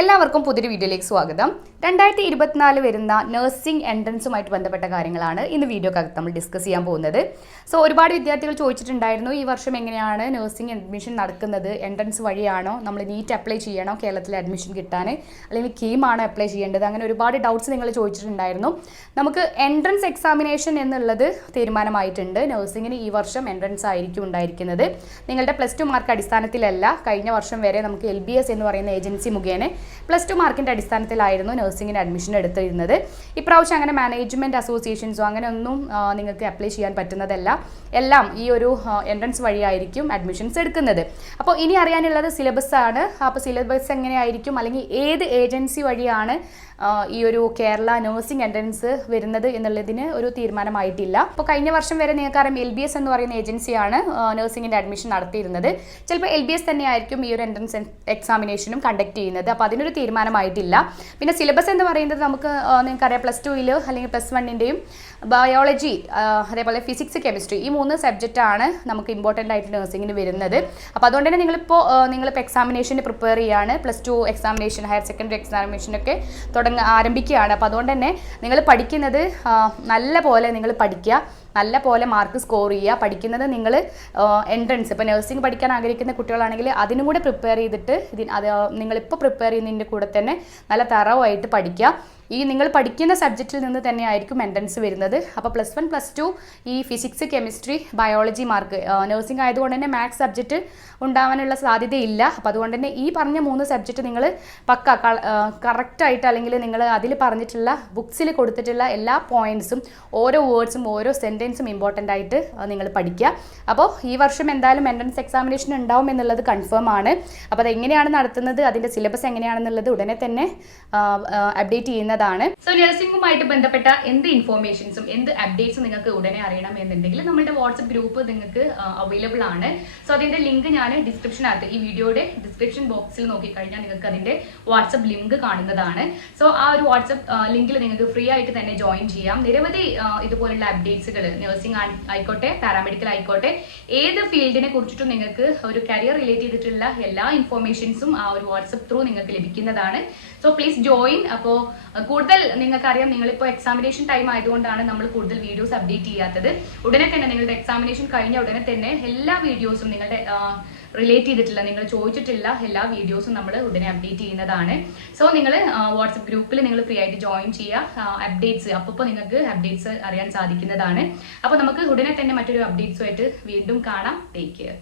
എല്ലാവർക്കും പുതിയൊരു വീഡിയോയിലേക്ക് സ്വാഗതം. രണ്ടായിരത്തി ഇരുപത്തിനാല് വരുന്ന നഴ്സിംഗ് എൻട്രൻസുമായിട്ട് ബന്ധപ്പെട്ട കാര്യങ്ങളാണ് ഇന്ന് വീഡിയോക്കകത്ത് നമ്മൾ ഡിസ്കസ് ചെയ്യാൻ പോകുന്നത്. സോ ഒരുപാട് വിദ്യാർത്ഥികൾ ചോദിച്ചിട്ടുണ്ടായിരുന്നു ഈ വർഷം എങ്ങനെയാണ് നഴ്സിംഗ് അഡ്മിഷൻ നടക്കുന്നത്? എൻട്രൻസ് വഴിയാണോ? നമ്മൾ നീറ്റ് അപ്ലൈ ചെയ്യണോ? കേരളത്തിൽ അഡ്മിഷൻ കിട്ടാൻ? അല്ലെങ്കിൽ കീമാണോ അപ്ലൈ ചെയ്യേണ്ടത്? അങ്ങനെ ഒരുപാട് ഡൗട്ട്സ് നിങ്ങൾ ചോദിച്ചിട്ടുണ്ടായിരുന്നു. നമുക്ക് എൻട്രൻസ് എക്സാമിനേഷൻ എന്നുള്ളത് തീരുമാനമായിട്ടുണ്ട്. നഴ്സിംഗിന് ഈ വർഷം എൻട്രൻസ് ആയിരിക്കും ഉണ്ടായിരിക്കുന്നത്. നിങ്ങളുടെ പ്ലസ് ടു മാർക്ക് അടിസ്ഥാനത്തിലല്ല കഴിഞ്ഞ വർഷം വരെ നമുക്ക് എൽ എന്ന് പറയുന്ന ഏജൻസി മുഖേന പ്ലസ് ടു മാർക്കിന്റെ അടിസ്ഥാനത്തിലായിരുന്നു നഴ്സിംഗിന് അഡ്മിഷൻ എടുത്തിരുന്നത്. ഇപ്രാവശ്യം അങ്ങനെ മാനേജ്മെന്റ് അസോസിയേഷൻസോ അങ്ങനെ ഒന്നും നിങ്ങൾക്ക് അപ്ലൈ ചെയ്യാൻ പറ്റുന്നതല്ല. എല്ലാം ഈ ഒരു എൻട്രൻസ് വഴിയായിരിക്കും അഡ്മിഷൻസ് എടുക്കുന്നത്. അപ്പോൾ ഇനി അറിയാനുള്ളത് സിലബസ് ആണ്. അപ്പോൾ സിലബസ് എങ്ങനെയായിരിക്കും? അല്ലെങ്കിൽ ഏത് ഏജൻസി വഴിയാണ് ഈ ഒരു കേരള നഴ്സിംഗ് എൻട്രൻസ് വരുന്നത് എന്നുള്ളതിന് ഒരു തീരുമാനമായിട്ടില്ല. അപ്പോൾ കഴിഞ്ഞ വർഷം വരെ നിങ്ങൾക്കറിയാം എൽ ബി എസ് എന്ന് പറയുന്ന ഏജൻസിയാണ് നഴ്സിംഗിന്റെ അഡ്മിഷൻ നടത്തിയിരുന്നത്. ചിലപ്പോൾ എൽ ബി എസ് തന്നെയായിരിക്കും ഈ ഒരു എൻട്രൻസ് എക്സാമിനേഷനും കണ്ടക്ട് ചെയ്യുന്നത്. അപ്പോൾ അതിനൊരു തീരുമാനമായിട്ടില്ല. പിന്നെ സിലബസ് എന്ന് പറയുന്നത് നമുക്ക് നിങ്ങൾക്കറിയാം പ്ലസ് ടുവിൽ അല്ലെങ്കിൽ പ്ലസ് വണ്ണിന്റെയും ബയോളജി അതേപോലെ ഫിസിക്സ് കെമിസ്ട്രി ഈ മൂന്ന് സബ്ജക്റ്റാണ് നമുക്ക് ഇമ്പോർട്ടന്റ് ആയിട്ട് നഴ്സിങ്ങിന് വരുന്നത്. അപ്പോൾ അതുകൊണ്ട് തന്നെ നിങ്ങളിപ്പോൾ നിങ്ങളിപ്പോൾ എക്സാമിനേഷന് പ്രിപ്പയർ ചെയ്യുകയാണ് plus two examination higher secondary എക്സാമിനേഷനൊക്കെ തുടങ്ങ ആരംഭിക്കുകയാണ്. അപ്പോൾ അതുകൊണ്ട് തന്നെ നിങ്ങൾ പഠിക്കുന്നത് നല്ല പോലെ നിങ്ങൾ പഠിക്കുക. നല്ല പോലെ മാർക്ക് സ്കോർ ചെയ്യുക. പഠിക്കുന്നത് നിങ്ങൾ എൻട്രൻസ് ഇപ്പോൾ നഴ്സിംഗ് പഠിക്കാൻ ആഗ്രഹിക്കുന്ന കുട്ടികളാണെങ്കിൽ അതിനും കൂടെ പ്രിപ്പയർ ചെയ്തിട്ട് ഇതിന് അത് നിങ്ങളിപ്പോൾ പ്രിപ്പയർ ചെയ്യുന്നതിന്റെ കൂടെ തന്നെ നല്ല തറവായിട്ട് പഠിക്കുക ഈ നിങ്ങൾ പഠിക്കുന്ന സബ്ജക്റ്റിൽ നിന്ന് തന്നെ ആയിരിക്കും എൻട്രൻസ് വരുന്നത്. അപ്പോൾ പ്ലസ് വൺ പ്ലസ് ടു ഈ physics chemistry biology mark nursing ആയതുകൊണ്ട് തന്നെ മാത്സ് സബ്ജക്റ്റ് ഉണ്ടാവാനുള്ള സാധ്യതയില്ല. അപ്പോൾ അതുകൊണ്ട് തന്നെ ഈ പറഞ്ഞ മൂന്ന് സബ്ജക്റ്റ് നിങ്ങൾ പക്ക കറക്റ്റായിട്ട് അല്ലെങ്കിൽ നിങ്ങൾ അതിൽ പറഞ്ഞിട്ടുള്ള ബുക്സിൽ കൊടുത്തിട്ടുള്ള എല്ലാ പോയിന്റ്സും ഓരോ വേർഡ്സും ഓരോ സെന്റൻസും ഇമ്പോർട്ടന്റ് ആയിട്ട് നിങ്ങൾ പഠിക്കുക അപ്പോൾ ഈ വർഷം എന്തായാലും എൻട്രൻസ് എക്സാമിനേഷൻ ഉണ്ടാവും എന്നുള്ളത് കൺഫേം ആണ്. അപ്പോൾ അത് എങ്ങനെയാണ് നടത്തുന്നത് അതിന്റെ സിലബസ് എങ്ങനെയാണെന്നുള്ളത് ഉടനെ തന്നെ അപ്ഡേറ്റ് ചെയ്യുന്നതാണ് സോ നഴ്സിംഗുമായിട്ട് ബന്ധപ്പെട്ട എന്ത് ഇൻഫോർമേഷൻസും എന്ത് അപ്ഡേറ്റ്സും നിങ്ങൾക്ക് ഉടനെ അറിയണം എന്നുണ്ടെങ്കിൽ നമ്മുടെ വാട്സപ്പ് ഗ്രൂപ്പ് നിങ്ങൾക്ക് അവൈലബിൾ ആണ്. സോ അതിന്റെ ലിങ്ക് ഞാൻ ഡിസ്ക്രിപ്ഷനകത്ത് ഈ വീഡിയോയുടെ ഡിസ്ക്രിപ്ഷൻ ബോക്സിൽ നോക്കിക്കഴിഞ്ഞാൽ നിങ്ങൾക്ക് അതിന്റെ വാട്സപ്പ് ലിങ്ക് കാണുന്നതാണ്. സോ ആ ഒരു വാട്സപ്പ് ലിങ്കിൽ നിങ്ങൾക്ക് ഫ്രീ ആയിട്ട് തന്നെ ജോയിൻ ചെയ്യാം. നിരവധി ഇതുപോലുള്ള അപ്ഡേറ്റ്സുകൾ നഴ്സിംഗ് ആയിക്കോട്ടെ പാരാമെഡിക്കൽ ആയിക്കോട്ടെ ഏത് ഫീൽഡിനെ കുറിച്ചിട്ടും നിങ്ങൾക്ക് ഒരു കരിയർ റിലേറ്റ് ചെയ്തിട്ടുള്ള എല്ലാ ഇൻഫോർമേഷൻസും ആ ഒരു വാട്സപ്പ് ത്രൂ നിങ്ങൾക്ക് ലഭിക്കുന്നതാണ്. സോ പ്ലീസ് ജോയിൻ അപ്പോൾ കൂടുതൽ നിങ്ങൾക്കറിയാം നിങ്ങളിപ്പോൾ എക്സാമിനേഷൻ ടൈം ആയതുകൊണ്ടാണ് നമ്മൾ കൂടുതൽ വീഡിയോസ് അപ്ഡേറ്റ് ചെയ്യാത്തത്. ഉടനെ തന്നെ നിങ്ങളുടെ എക്സാമിനേഷൻ കഴിഞ്ഞ ഉടനെ തന്നെ എല്ലാ വീഡിയോസും നിങ്ങളുടെ റിലേറ്റ് ചെയ്തിട്ടില്ല നിങ്ങൾ ചോദിച്ചിട്ടില്ല എല്ലാ വീഡിയോസും നമ്മൾ ഉടനെ അപ്ഡേറ്റ് ചെയ്യുന്നതാണ്. സോ നിങ്ങൾ വാട്സപ്പ് ഗ്രൂപ്പിൽ നിങ്ങൾ ഫ്രീ ആയിട്ട് ജോയിൻ ചെയ്യുക അപ്ഡേറ്റ്സ് അപ്പോൾ നിങ്ങൾക്ക് അപ്ഡേറ്റ്സ് അറിയാൻ സാധിക്കുന്നതാണ്. അപ്പോൾ നമുക്ക് ഉടനെ തന്നെ മറ്റൊരു അപ്ഡേറ്റ്സുമായിട്ട് വീണ്ടും കാണാം. Take care